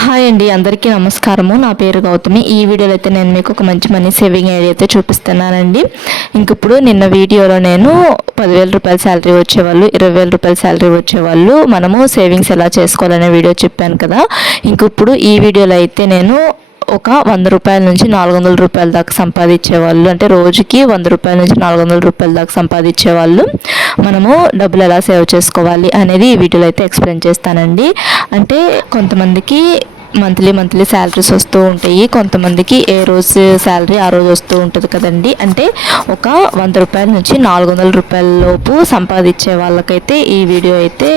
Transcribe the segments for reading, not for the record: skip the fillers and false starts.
Hi అండి, అందరికీ నమస్కారము. నా పేరు గౌతమి. ఈ వీడియోలో అయితే నేను మీకు ఒక మంచి మనీ సేవింగ్ ఐడియా అయితే చూపిస్తున్నానండి. ఇప్పుడు నిన్న వీడియోలో నేను 10,000 రూపాయల శాలరీ వచ్చేవాళ్ళు, 20,000 రూపాయల శాలరీ వచ్చేవాళ్ళు మనము సేవింగ్స్ ఎలా చేసుకోవాలనే వీడియో చెప్పాను కదా. ఇప్పుడు ఈ వీడియోలో అయితే నేను ఒక 100 రూపాయల నుంచి 400 రూపాయల దాకా సంపాదించేవాళ్ళు, అంటే రోజుకి 100 రూపాయల నుంచి 400 రూపాయల దాకా సంపాదించేవాళ్ళు మనము డబ్బులు ఎలా సేవ్ చేసుకోవాలి అనేది ఈ వీడియోలో అయితే ఎక్స్ప్లెయిన్ చేస్తానండి. అంటే కొంతమందికి మంత్లీ శాలరీస్ వస్తూ ఉంటాయి, కొంతమందికి ఏ రోజు శాలరీ ఆ రోజు వస్తూ ఉంటుంది కదండి. అంటే ఒక 100 రూపాయల నుంచి 400 రూపాయల లోపు సంపాదించే వాళ్ళకైతే ఈ వీడియో అయితే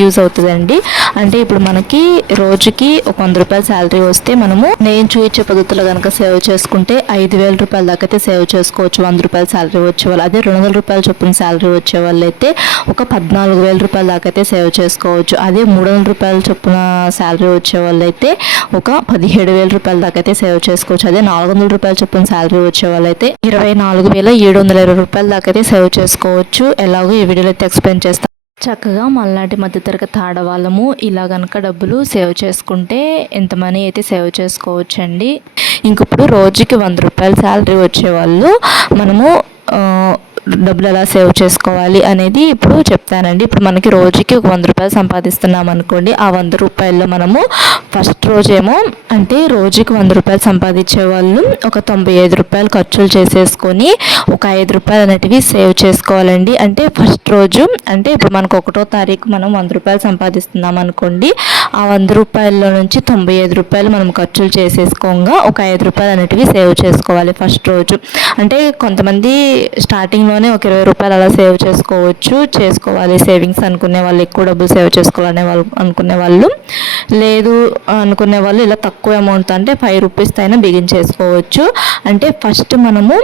యూజ్ అవుతుందండి. అంటే ఇప్పుడు మనకి రోజుకి ఒక 100 రూపాయల శాలరీ వస్తే మనము నేను చూపించే పద్ధతిలో కనుక సేవ్ చేసుకుంటే 5,000 రూపాయల దాకా అయితే సేవ్ చేసుకోవచ్చు. 100 రూపాయల శాలరీ వచ్చేవాళ్ళు, అదే 200 రూపాయల చొప్పున శాలరీ వచ్చే వాళ్ళు అయితే ఒక 14,000 రూపాయల దాకా అయితే సేవ్ చేసుకోవచ్చు. అదే 300 రూపాయల చొప్పున శాలరీ వచ్చే వాళ్ళు అయితే ఒక 17,000 రూపాయల దాకా అయితే సేవ్ చేసుకోవచ్చు. అదే 400 రూపాయల చొప్పున శాలరీ వచ్చే వాళ్ళైతే 24,720 రూపాయల దాకా అయితే సేవ్ చేసుకోవచ్చు. ఎలాగో ఈ వీడియోలో అయితే ఎక్స్ప్లెయిన్ చేస్తాను. చక్కగా మళ్ళాంటి మధ్యతరగతి ఆడవాళ్ళము ఇలా కనుక డబ్బులు సేవ్ చేసుకుంటే ఎంత మనీ అయితే సేవ్ చేసుకోవచ్చు అండి. ఇప్పుడు రోజుకి 100 రూపాయల శాలరీ వచ్చేవాళ్ళు మనము డబ్బులు ఎలా సేవ్ చేసుకోవాలి అనేది ఇప్పుడు చెప్తానండి. ఇప్పుడు మనకి రోజుకి ఒక 100 రూపాయలు సంపాదిస్తున్నాం అనుకోండి, ఆ 100 రూపాయల్లో మనము ఫస్ట్ రోజేమో అంటే రోజుకి 100 రూపాయలు సంపాదించే వాళ్ళు ఒక 95 రూపాయలు ఖర్చులు చేసేసుకొని ఒక 5 రూపాయలు అనేటివి సేవ్ చేసుకోవాలండి. అంటే ఫస్ట్ రోజు అంటే ఇప్పుడు మనకు 1వ తారీఖు మనం 100 రూపాయలు సంపాదిస్తున్నాం అనుకోండి, ఆ 100 రూపాయల్లో నుంచి 95 రూపాయలు మనం ఖర్చులు చేసేసుకోగా ఒక 5 రూపాయలు అనేటివి సేవ్ చేసుకోవాలి ఫస్ట్ రోజు. అంటే కొంతమంది స్టార్టింగ్లోనే ఒక 20 రూపాయలు అలా సేవ్ చేసుకోవాలి సేవింగ్స్ అనుకునే వాళ్ళు, ఎక్కువ డబ్బులు సేవ్ చేసుకోవాలనే వాళ్ళు అనుకునే వాళ్ళు, లేదు అనుకునే వాళ్ళు ఇలా తక్కువ అమౌంట్ అంటే 5 రూపీస్ అయినా బిగించేసుకోవచ్చు. అంటే ఫస్ట్ మనము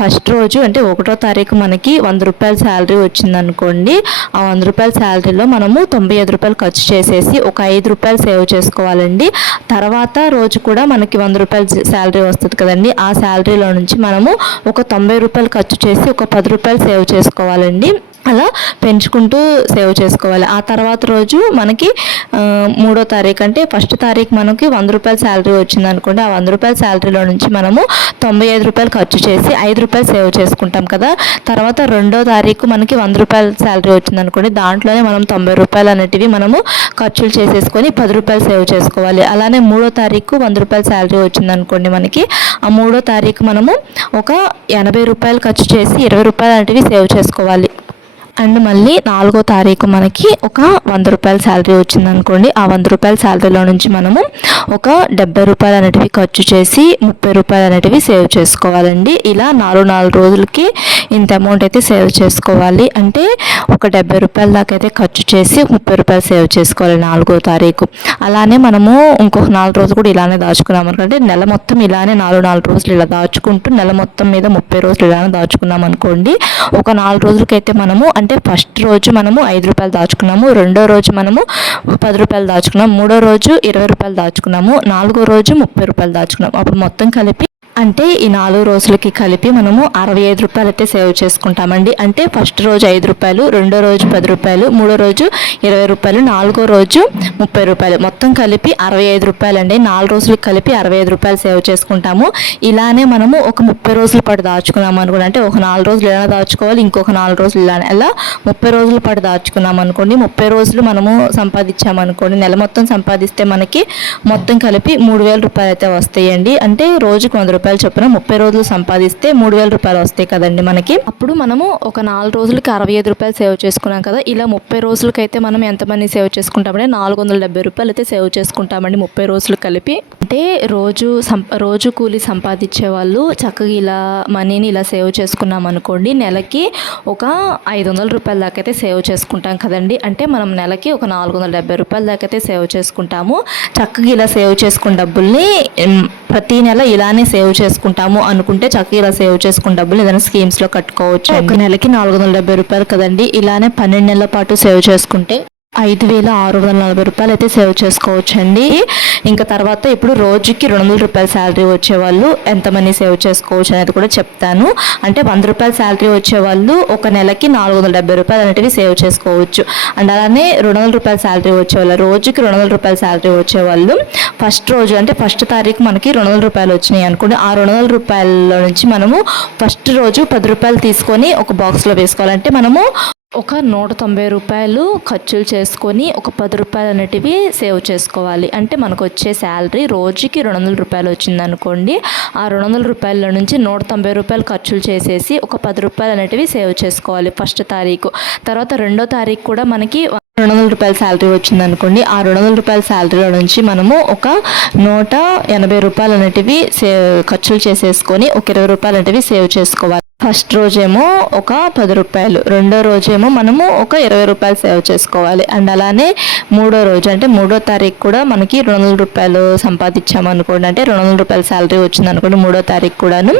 ఫస్ట్ రోజు అంటే 1వ తారీఖు మనకి 100 రూపాయల శాలరీ వచ్చిందనుకోండి, ఆ 100 రూపాయల శాలరీలో మనము 95 రూపాయలు ఖర్చు చేసేసి ఒక 5 రూపాయలు సేవ్ చేసుకోవాలండి. తర్వాత రోజు కూడా మనకి 100 రూపాయల శాలరీ వస్తుంది కదండి, ఆ శాలరీలో నుంచి మనము ఒక 90 రూపాయలు ఖర్చు చేసి ఒక 10 రూపాయలు సేవ్ చేసుకోవాలండి. అలా పెంచుకుంటూ సేవ్ చేసుకోవాలి. ఆ తర్వాత రోజు మనకి 3వ తారీఖు అంటే ఫస్ట్ తారీఖు మనకి 100 రూపాయల శాలరీ వచ్చింది అనుకోండి, ఆ 100 రూపాయల శాలరీలో నుంచి మనము 95 రూపాయలు ఖర్చు చేసి 5 రూపాయలు సేవ్ చేసుకుంటాం కదా. తర్వాత 2వ తారీఖు మనకి 100 రూపాయల శాలరీ వచ్చింది అనుకోండి, దాంట్లోనే మనం 90 రూపాయలు అనేటివి మనము ఖర్చులు చేసేసుకొని 10 రూపాయలు సేవ్ చేసుకోవాలి. అలానే 3వ తారీఖు 100 రూపాయల శాలరీ వచ్చింది అనుకోండి, మనకి ఆ 3వ తారీఖు మనము ఒక 80 రూపాయలు ఖర్చు చేసి 20 రూపాయలు అనేటివి సేవ్ చేసుకోవాలి. అండ్ మళ్ళీ 4వ తారీఖు మనకి ఒక 100 రూపాయల శాలరీ వచ్చిందనుకోండి, ఆ 100 రూపాయల శాలరీలో నుంచి మనము ఒక 70 రూపాయలు అనేటివి ఖర్చు చేసి 30 రూపాయలు అనేటివి సేవ్ చేసుకోవాలండి. ఇలా 4 రోజులకి ఇంత అమౌంట్ అయితే సేవ్ చేసుకోవాలి. అంటే ఒక 70 రూపాయల దాకా అయితే ఖర్చు చేసి 30 రూపాయలు సేవ్ చేసుకోవాలి 4వ తారీఖు. అలానే మనము ఇంకొక 4 రోజులు కూడా ఇలానే దాచుకున్నాం అనుకోండి, నెల మొత్తం ఇలానే 4 రోజులు ఇలా దాచుకుంటూ నెల మొత్తం మీద 30 రోజులు ఇలానే దాచుకున్నాం అనుకోండి, ఒక 4 రోజులకైతే మనము అంటే ఫస్ట్ రోజు మనము 5 రూపాయలు దాచుకున్నాము, 2వ రోజు మనము 10 రూపాయలు దాచుకున్నాము, 3వ రోజు 20 రూపాయలు దాచుకున్నాము, 4వ రోజు 30 రూపాయలు దాచుకున్నాము. అప్పుడు మొత్తం కలిపి అంటే ఈ 4 రోజులకి కలిపి మనము 65 రూపాయలు అయితే సేవ్ చేసుకుంటామండి. అంటే ఫస్ట్ రోజు 5 రూపాయలు, 2వ రోజు 10 రూపాయలు, 3వ రోజు 20 రూపాయలు, 4వ రోజు 30 రూపాయలు, మొత్తం కలిపి 65 రూపాయలు అండి. 4 రోజులకి కలిపి 65 రూపాయలు సేవ్ చేసుకుంటాము. ఇలానే మనము ఒక 30 రోజుల పాటు దాచుకున్నాము అనుకోండి, అంటే ఒక 4 రోజులు ఇలా దాచుకోవాలి, ఇంకొక 4 రోజులు ఇలానే, అలా 30 రోజుల పాటు దాచుకున్నాం అనుకోండి, 30 రోజులు మనము సంపాదించామనుకోండి, నెల మొత్తం సంపాదిస్తే మనకి మొత్తం కలిపి 3,000 రూపాయలు అయితే వస్తాయండి. అంటే రోజుకు 100 రూపాయలు చొప్పున 30 రోజులు సంపాదిస్తే 3,000 రూపాయలు వస్తాయి కదండి మనకి. అప్పుడు మనము ఒక 4 రోజులకి 65 రూపాయలు సేవ్ చేసుకున్నాం కదా. ఇలా 30 రోజులకైతే మనం ఎంత మనీ సేవ్ చేసుకుంటామంటే 470 రూపాయలు అయితే సేవ్ చేసుకుంటామండి 30 రోజులు కలిపి. అంటే రోజు కూలి సంపాదించే వాళ్ళు చక్కగా ఇలా మనీని ఇలా సేవ్ చేసుకున్నాం అనుకోండి, నెలకి ఒక 500 రూపాయల దాకా అయితే సేవ్ చేసుకుంటాం కదండి. అంటే మనం నెలకి ఒక 470 రూపాయల దాకా అయితే సేవ్ చేసుకుంటాము. చక్కగా ఇలా సేవ్ చేసుకున్న డబ్బుల్ని ప్రతి నెల ఇలానే సేవ్ చేసుకుంటాము అనుకుంటే చక్కగా ఇలా సేవ్ చేసుకున్న డబ్బులు ఏదైనా స్కీమ్స్లో కట్టుకోవచ్చు. ఒక నెలకి 470 రూపాయలు కదండి, ఇలానే 12 నెలల పాటు సేవ్ చేసుకుంటే 5,640 రూపాయలు అయితే సేవ్ చేసుకోవచ్చండి. ఇంకా తర్వాత ఇప్పుడు రోజుకి 200 రూపాయల శాలరీ వచ్చేవాళ్ళు ఎంత మనీ సేవ్ చేసుకోవచ్చు అనేది కూడా చెప్తాను. అంటే 100 రూపాయల శాలరీ వచ్చేవాళ్ళు ఒక నెలకి 470 రూపాయలు అనేటివి సేవ్ చేసుకోవచ్చు. అండ్ అలానే 200 రూపాయల శాలరీ వచ్చేవాళ్ళు రోజుకి 200 రూపాయల శాలరీ వచ్చేవాళ్ళు ఫస్ట్ రోజు అంటే ఫస్ట్ తారీఖు మనకి 200 రూపాయలు వచ్చినాయి అనుకోండి. ఆ 200 రూపాయల నుంచి మనము ఫస్ట్ రోజు 10 రూపాయలు తీసుకొని ఒక బాక్స్లో వేసుకోవాలంటే మనము ఒక 190 రూపాయలు ఖర్చులు చేసుకొని ఒక 10 రూపాయలు అనేటివి సేవ్ చేసుకోవాలి. అంటే మనకు వచ్చే శాలరీ రోజుకి 200 రూపాయలు వచ్చిందనుకోండి. ఆ 200 రూపాయల నుంచి 190 రూపాయలు ఖర్చులు చేసేసి ఒక 10 రూపాయలు అనేటివి సేవ్ చేసుకోవాలి ఫస్ట్ తారీఖు. తర్వాత 2వ తారీఖు కూడా మనకి 200 రూపాయల శాలరీ వచ్చిందనుకోండి. ఆ 200 రూపాయల శాలరీలో నుంచి మనము ఒక 180 రూపాయలు అనేటివి ఖర్చులు చేసేసుకొని ఒక 20 రూపాయలు అనేటివి సేవ్ చేసుకోవాలి. ఫస్ట్ రోజేమో ఒక 10 రూపాయలు, రెండో రోజేమో మనము ఒక 20 రూపాయలు సేవ్ చేసుకోవాలి. అండ్ అలానే మూడో రోజు అంటే 3వ తారీఖు కూడా మనకి 200 రూపాయలు సంపాదించామనుకోండి. అంటే 200 రూపాయల శాలరీ వచ్చింది అనుకోండి. 3వ తారీఖు కూడాను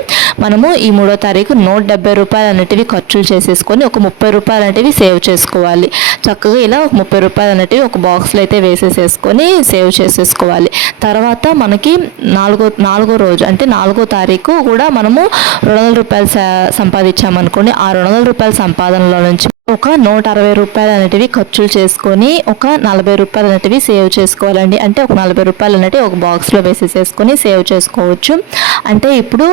మనము ఈ 3వ తారీఖు 170 రూపాయలు అనేటివి ఖర్చులు చేసేసుకొని ఒక 30 రూపాయలు అనేటివి సేవ్ చేసుకోవాలి. చక్కగా ఇలా 30 రూపాయలు అనేటివి ఒక బాక్స్లో అయితే వేసేసేసుకొని సేవ్ చేసేసుకోవాలి. తర్వాత మనకి నాలుగో రోజు అంటే 4వ తారీఖు కూడా మనము 200 రూపాయలు సంపాదించామనుకోండి. ఆ 200 రూపాయల సంపాదనలో నుంచి ఒక 160 రూపాయలు అనేటివి ఖర్చులు చేసుకొని ఒక 40 రూపాయలు అనేటివి సేవ్ చేసుకోవాలండి. అంటే ఒక 40 రూపాయలు అనేటివి ఒక బాక్స్లో వేసేసేసుకొని సేవ్ చేసుకోవచ్చు. అంటే ఇప్పుడు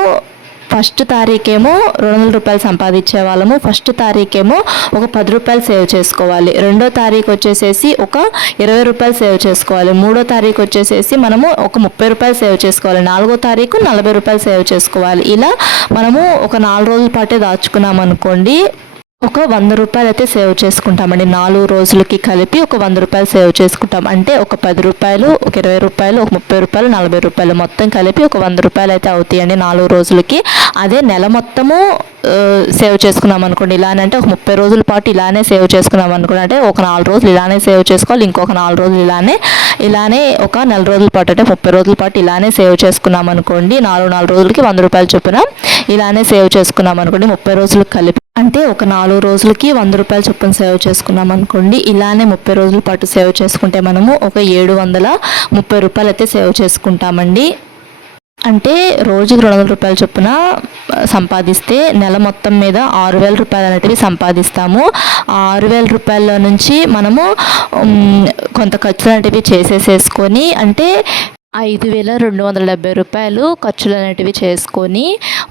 ఫస్ట్ తారీఖేమో 200 రూపాయలు సంపాదించే వాళ్ళము ఫస్ట్ తారీఖేమో ఒక 10 రూపాయలు సేవ్ చేసుకోవాలి. రెండో తారీఖు వచ్చేసేసి ఒక 20 రూపాయలు సేవ్ చేసుకోవాలి. 3వ తారీఖు వచ్చేసేసి మనము ఒక 30 రూపాయలు సేవ్ చేసుకోవాలి. 4వ తారీఖు 40 రూపాయలు సేవ్ చేసుకోవాలి. ఇలా మనము ఒక 4 రోజుల పాటే దాచుకున్నాం అనుకోండి. ఒక 100 రూపాయలు అయితే సేవ్ చేసుకుంటామండి. 4 రోజులకి కలిపి ఒక 100 రూపాయలు సేవ్ చేసుకుంటాం. అంటే ఒక 10 రూపాయలు, ఒక 20 రూపాయలు, ఒక 30 రూపాయలు, 40 రూపాయలు మొత్తం కలిపి ఒక 100 రూపాయలు అయితే అవుతాయండి 4 రోజులకి. అదే నెల మొత్తము సేవ్ చేసుకున్నాం అనుకోండి. ఇలానే అంటే ఒక 30 రోజుల పాటు ఇలానే సేవ్ చేసుకున్నాం అనుకోండి. అంటే ఒక 4 రోజులు ఇలానే సేవ్ చేసుకోవాలి. ఇంకొక 4 రోజులు ఇలానే ఒక నెల రోజుల పాటు అంటే 30 రోజుల పాటు ఇలానే సేవ్ చేసుకున్నాం అనుకోండి. 4 రోజులకి 100 రూపాయలు చొప్పున ఇలానే సేవ్ చేసుకున్నాం అనుకోండి. 30 రోజులకు కలిపి అంటే ఒక 4 రోజులకి 100 రూపాయలు చొప్పున సేవ్ చేసుకున్నాం అనుకోండి. ఇలానే 30 రోజుల పాటు సేవ్ చేసుకుంటే మనము ఒక 730 రూపాయలు అయితే సేవ్ చేసుకుంటామండి. అంటే రోజుకి 200 రూపాయల చొప్పున సంపాదిస్తే నెల మొత్తం మీద 6,000 రూపాయలు అనేటివి సంపాదిస్తాము. ఆ 6,000 రూపాయల నుంచి మనము కొంత ఖర్చులు అనేటివి చేసేసేసుకొని అంటే 5,270 రూపాయలు ఖర్చులు అనేటివి చేసుకొని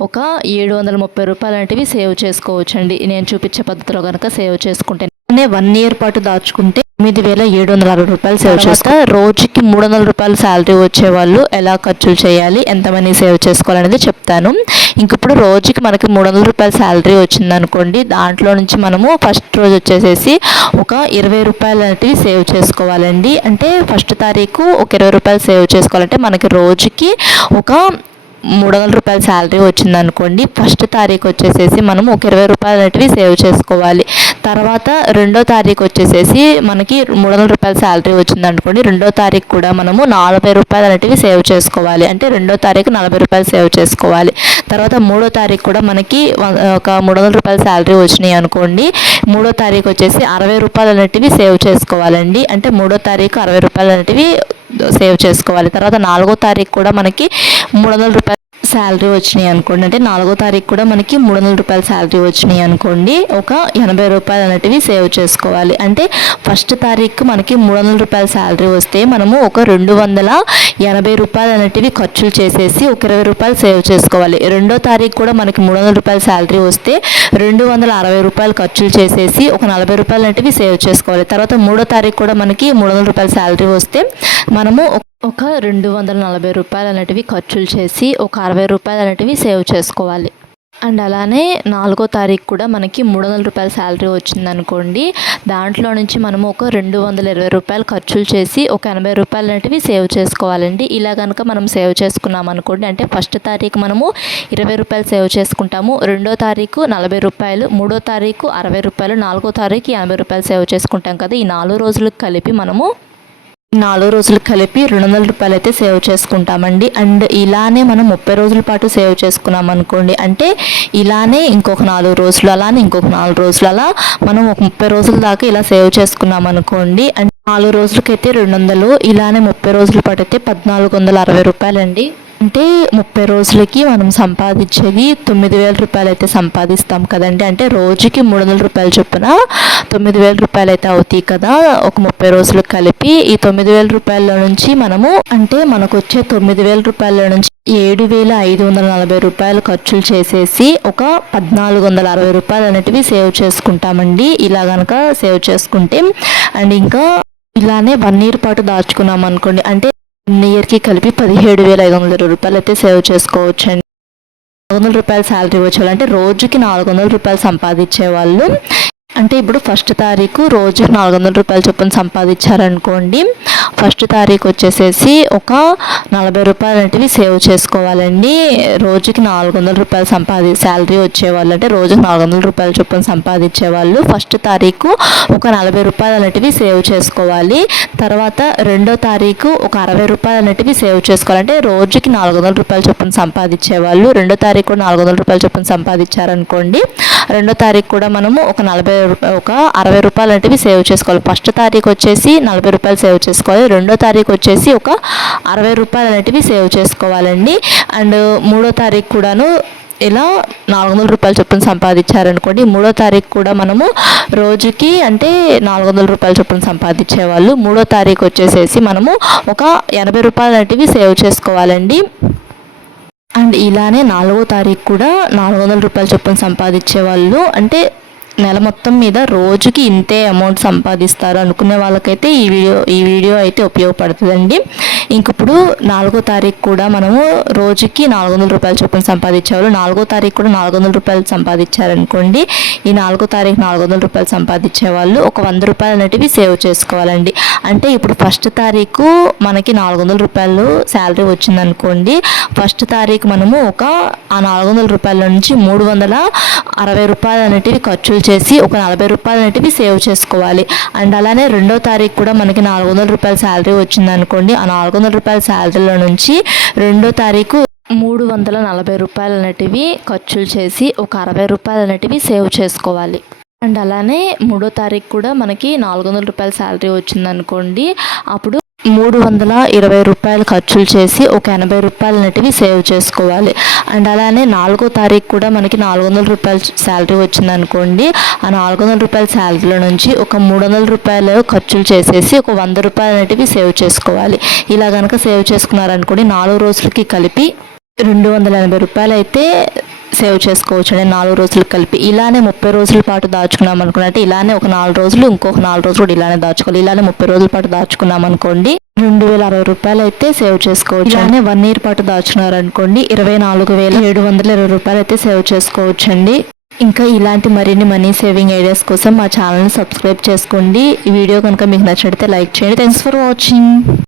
ఒక 730 రూపాయలు అనేటివి సేవ్ చేసుకోవచ్చండి. నేను చూపించే పద్ధతిలో కనుక సేవ్ చేసుకుంటే 1 ఇయర్ పాటు దాచుకుంటే 9,760 రూపాయలు సేవ్ చేస్తారు. రోజుకి 300 రూపాయలు శాలరీ వచ్చేవాళ్ళు ఎలా ఖర్చులు చేయాలి, ఎంత మనీ సేవ్ చేసుకోవాలనేది చెప్తాను. ఇంక ఇప్పుడు రోజుకి మనకి 300 రూపాయల శాలరీ వచ్చిందనుకోండి. దాంట్లో నుంచి మనము ఫస్ట్ రోజు వచ్చేసేసి ఒక 20 రూపాయలు అనేటివి సేవ్ చేసుకోవాలండి. అంటే ఫస్ట్ తారీఖు ఒక 20 రూపాయలు సేవ్ చేసుకోవాలంటే మనకి రోజుకి ఒక 300 రూపాయల శాలరీ వచ్చిందనుకోండి. ఫస్ట్ తారీఖు వచ్చేసేసి మనము ఒక 20 రూపాయలు అనేటివి సేవ్ చేసుకోవాలి. తర్వాత రెండో తారీఖు వచ్చేసేసి మనకి 300 రూపాయల శాలరీ వచ్చిందనుకోండి. రెండో తారీఖు కూడా మనము 40 రూపాయలు అనేటివి సేవ్ చేసుకోవాలి. అంటే రెండో తారీఖు 40 రూపాయలు సేవ్ చేసుకోవాలి. తర్వాత మూడో తారీఖు కూడా మనకి ఒక 300 రూపాయల శాలరీ వచ్చినాయి అనుకోండి. మూడో తారీఖు వచ్చేసి 60 రూపాయలు అనేటివి సేవ్ చేసుకోవాలండి. అంటే మూడో తారీఖు 60 రూపాయలు అనేటివి సేవ్ చేసుకోవాలి. తర్వాత 4వ తారీఖు కూడా మనకి 300 రూపాయలు శాలరీ వచ్చినాయి అనుకోండి. అంటే 4వ తారీఖు కూడా మనకి 300 రూపాయల శాలరీ వచ్చినాయి అనుకోండి. ఒక 80 రూపాయలు అనేటివి సేవ్ చేసుకోవాలి. అంటే ఫస్ట్ తారీఖు మనకి 300 రూపాయల శాలరీ వస్తే మనము ఒక 280 రూపాయలు అనేటివి ఖర్చులు చేసేసి ఒక 20 రూపాయలు సేవ్ చేసుకోవాలి. రెండో తారీఖు కూడా మనకి 300 రూపాయల శాలరీ వస్తే 260 రూపాయలు ఖర్చులు చేసేసి ఒక 40 రూపాయలు అనేటివి సేవ్ చేసుకోవాలి. తర్వాత మూడో తారీఖు కూడా మనకి 300 రూపాయల శాలరీ వస్తే మనము ఒక 240 రూపాయలు అనేటివి ఖర్చులు చేసి ఒక 60 రూపాయలు అనేటివి సేవ్ చేసుకోవాలి. అండ్ అలానే 4వ తారీఖు కూడా మనకి 300 రూపాయల శాలరీ వచ్చిందనుకోండి. దాంట్లో నుంచి మనము ఒక 220 రూపాయలు ఖర్చులు చేసి ఒక 80 రూపాయలు అనేటివి సేవ్ చేసుకోవాలండి. ఇలా కనుక మనం సేవ్ చేసుకున్నాం అనుకోండి. అంటే ఫస్ట్ తారీఖు మనము 20 రూపాయలు సేవ్ చేసుకుంటాము. రెండో తారీఖు 40 రూపాయలు, మూడో తారీఖు 60 రూపాయలు, 4వ తారీఖు 80 రూపాయలు సేవ్ చేసుకుంటాం కదా. ఈ 4 రోజులకు కలిపి మనము 4 రోజులు కలిపి 200 రూపాయలు అయితే సేవ్ చేసుకుంటామండి. అండ్ ఇలానే మనం 30 రోజుల పాటు సేవ్ చేసుకున్నాం అనుకోండి, అంటే ఇలానే ఇంకొక 4 రోజులు, అలానే ఇంకొక 4 రోజులు, అలా మనం ఒక 30 రోజుల దాకా ఇలా సేవ్ చేసుకున్నాం అనుకోండి. అంటే 4 రోజులకైతే 200, ఇలానే 30 రోజుల పాటు అయితే 1460 రూపాయలండి. అంటే 30 రోజులకి మనం సంపాదించేది 9000 రూపాయలు అయితే సంపాదిస్తాం కదండి. అంటే రోజుకి 300 రూపాయలు చొప్పున 9000 రూపాయలు అయితే అవుతాయి కదా ఒక 30 రోజులకు కలిపి. ఈ 9000 రూపాయల నుంచి మనము అంటే మనకు వచ్చే 9000 రూపాయల నుంచి 7540 రూపాయలు ఖర్చులు చేసేసి ఒక 1460 రూపాయలు అనేటివి సేవ్ చేసుకుంటామండి, ఇలా కనుక సేవ్ చేసుకుంటే. అండ్ ఇంకా ఇలానే 1 ఇయర్ పాటు దాచుకున్నాం అనుకోండి, అంటే 1 ఇయర్కి కలిపి 17,500 రూపాయలు అయితే సేవ్ చేసుకోవచ్చు అండి. 400 రూపాయలు శాలరీ వచ్చేవాళ్ళు, అంటే రోజుకి 400 రూపాయలు సంపాదించే వాళ్ళు, అంటే ఇప్పుడు 1 తారీఖు రోజుకి 400 రూపాయలు చొప్పున సంపాదించారనుకోండి, 1 తారీఖు వచ్చేసేసి ఒక 40 రూపాయలు అనేటివి సేవ్ చేసుకోవాలండి. రోజుకి 400 రూపాయలు శాలరీ వచ్చేవాళ్ళు, అంటే రోజుకి 400 రూపాయలు చొప్పున సంపాదించేవాళ్ళు 1 తారీఖు ఒక 40 రూపాయలు అనేటివి సేవ్ చేసుకోవాలి. తర్వాత 2వ తారీఖు ఒక 60 రూపాయలు అనేటివి సేవ్ చేసుకోవాలి, అంటే రోజుకి 400 రూపాయలు చొప్పున సంపాదించేవాళ్ళు 2వ తారీఖు కూడా 400 రూపాయలు చొప్పున సంపాదించారనుకోండి, 2వ తారీఖు కూడా మనము ఒక 60 రూపాయలు అనేటివి సేవ్ చేసుకోవాలి. 1 తారీఖు వచ్చేసి 40 రూపాయలు సేవ్ చేసుకోవాలి, 2వ తారీఖు వచ్చేసి ఒక 60 రూపాయలు అనేటివి సేవ్ చేసుకోవాలండి. అండ్ 3వ తారీఖు కూడాను ఇలా 400 రూపాయలు చొప్పున సంపాదించారనుకోండి, 3వ తారీఖు కూడా మనము రోజుకి అంటే 400 రూపాయలు చొప్పున సంపాదించేవాళ్ళు 3వ తారీఖు వచ్చేసేసి మనము ఒక 80 రూపాయలు అనేటివి సేవ్ చేసుకోవాలండి. అండ్ ఇలానే 4వ తారీఖు కూడా 400 రూపాయలు చొప్పున సంపాదించేవాళ్ళు, అంటే నెల మొత్తం మీద రోజుకి ఇంతే అమౌంట్ సంపాదిస్తారు అనుకునే వాళ్ళకైతే ఈ వీడియో అయితే ఉపయోగపడుతుందండి. ఇంక ఇప్పుడు 4వ తారీఖు కూడా మనము రోజుకి 400 రూపాయలు చొప్పున సంపాదించేవాళ్ళు, 4వ తారీఖు కూడా 400 రూపాయలు సంపాదించారనుకోండి, ఈ 4వ తారీఖు 400 రూపాయలు సంపాదించేవాళ్ళు ఒక 100 రూపాయలు అనేటివి సేవ్ చేసుకోవాలండి. అంటే ఇప్పుడు 1 తారీఖు మనకి 400 రూపాయలు శాలరీ వచ్చిందనుకోండి, 1 తారీఖు మనము ఆ 400 రూపాయల నుంచి 360 రూపాయలు అనేటివి ఖర్చులు చేసి ఒక 40 రూపాయలు అనేటివి సేవ్ చేసుకోవాలి. అండ్ అలానే 2వ తారీఖు కూడా మనకి 400 రూపాయల శాలరీ వచ్చిందనుకోండి, ఆ 400 రూపాయల శాలరీలో నుంచి 2వ తారీఖు 340 రూపాయలు అనేటివి ఖర్చులు చేసి ఒక 60 రూపాయలు అనేటివి సేవ్ చేసుకోవాలి. అండ్ అలానే 3వ తారీఖు కూడా మనకి 400 రూపాయల శాలరీ వచ్చిందనుకోండి, అప్పుడు 320 రూపాయలు ఖర్చులు చేసి ఒక 80 రూపాయలు అనేటివి సేవ్ చేసుకోవాలి. అండ్ అలానే 4వ తారీఖు కూడా మనకి 400 రూపాయల శాలరీ వచ్చిందనుకోండి, ఆ 400 రూపాయల శాలరీలో నుంచి ఒక 300 రూపాయలు ఖర్చులు చేసేసి ఒక 100 రూపాయలు అనేటివి సేవ్ చేసుకోవాలి. ఇలా కనుక సేవ్ చేసుకున్నారనుకోండి 4 రోజులకి కలిపి 280 రూపాయలు అయితే సేవ్ చేసుకోవచ్చు అండి 4 రోజులకు కలిపి. ఇలానే 30 రోజుల పాటు దాచుకున్నాం అనుకున్నట్టు ఇలానే ఒక 4 రోజులు ఇంకొక 4 రోజులు కూడా ఇలానే దాచుకోవాలి. ఇలానే 30 రోజుల పాటు దాచుకున్నాం అనుకోండి 2060 రూపాయలు అయితే సేవ్ చేసుకోవచ్చు. ఇలానే 1 ఇయర్ పాటు దాచుకున్నారనుకోండి 24,720 రూపాయలు అయితే సేవ్ చేసుకోవచ్చు అండి. ఇంకా ఇలాంటి మరిన్ని మనీ సేవింగ్ ఐడియాస్ కోసం మా ఛానల్ని సబ్స్క్రైబ్ చేసుకోండి. ఈ వీడియో కనుక మీకు నచ్చినట్లయితే లైక్ చేయండి. Thanks for watching.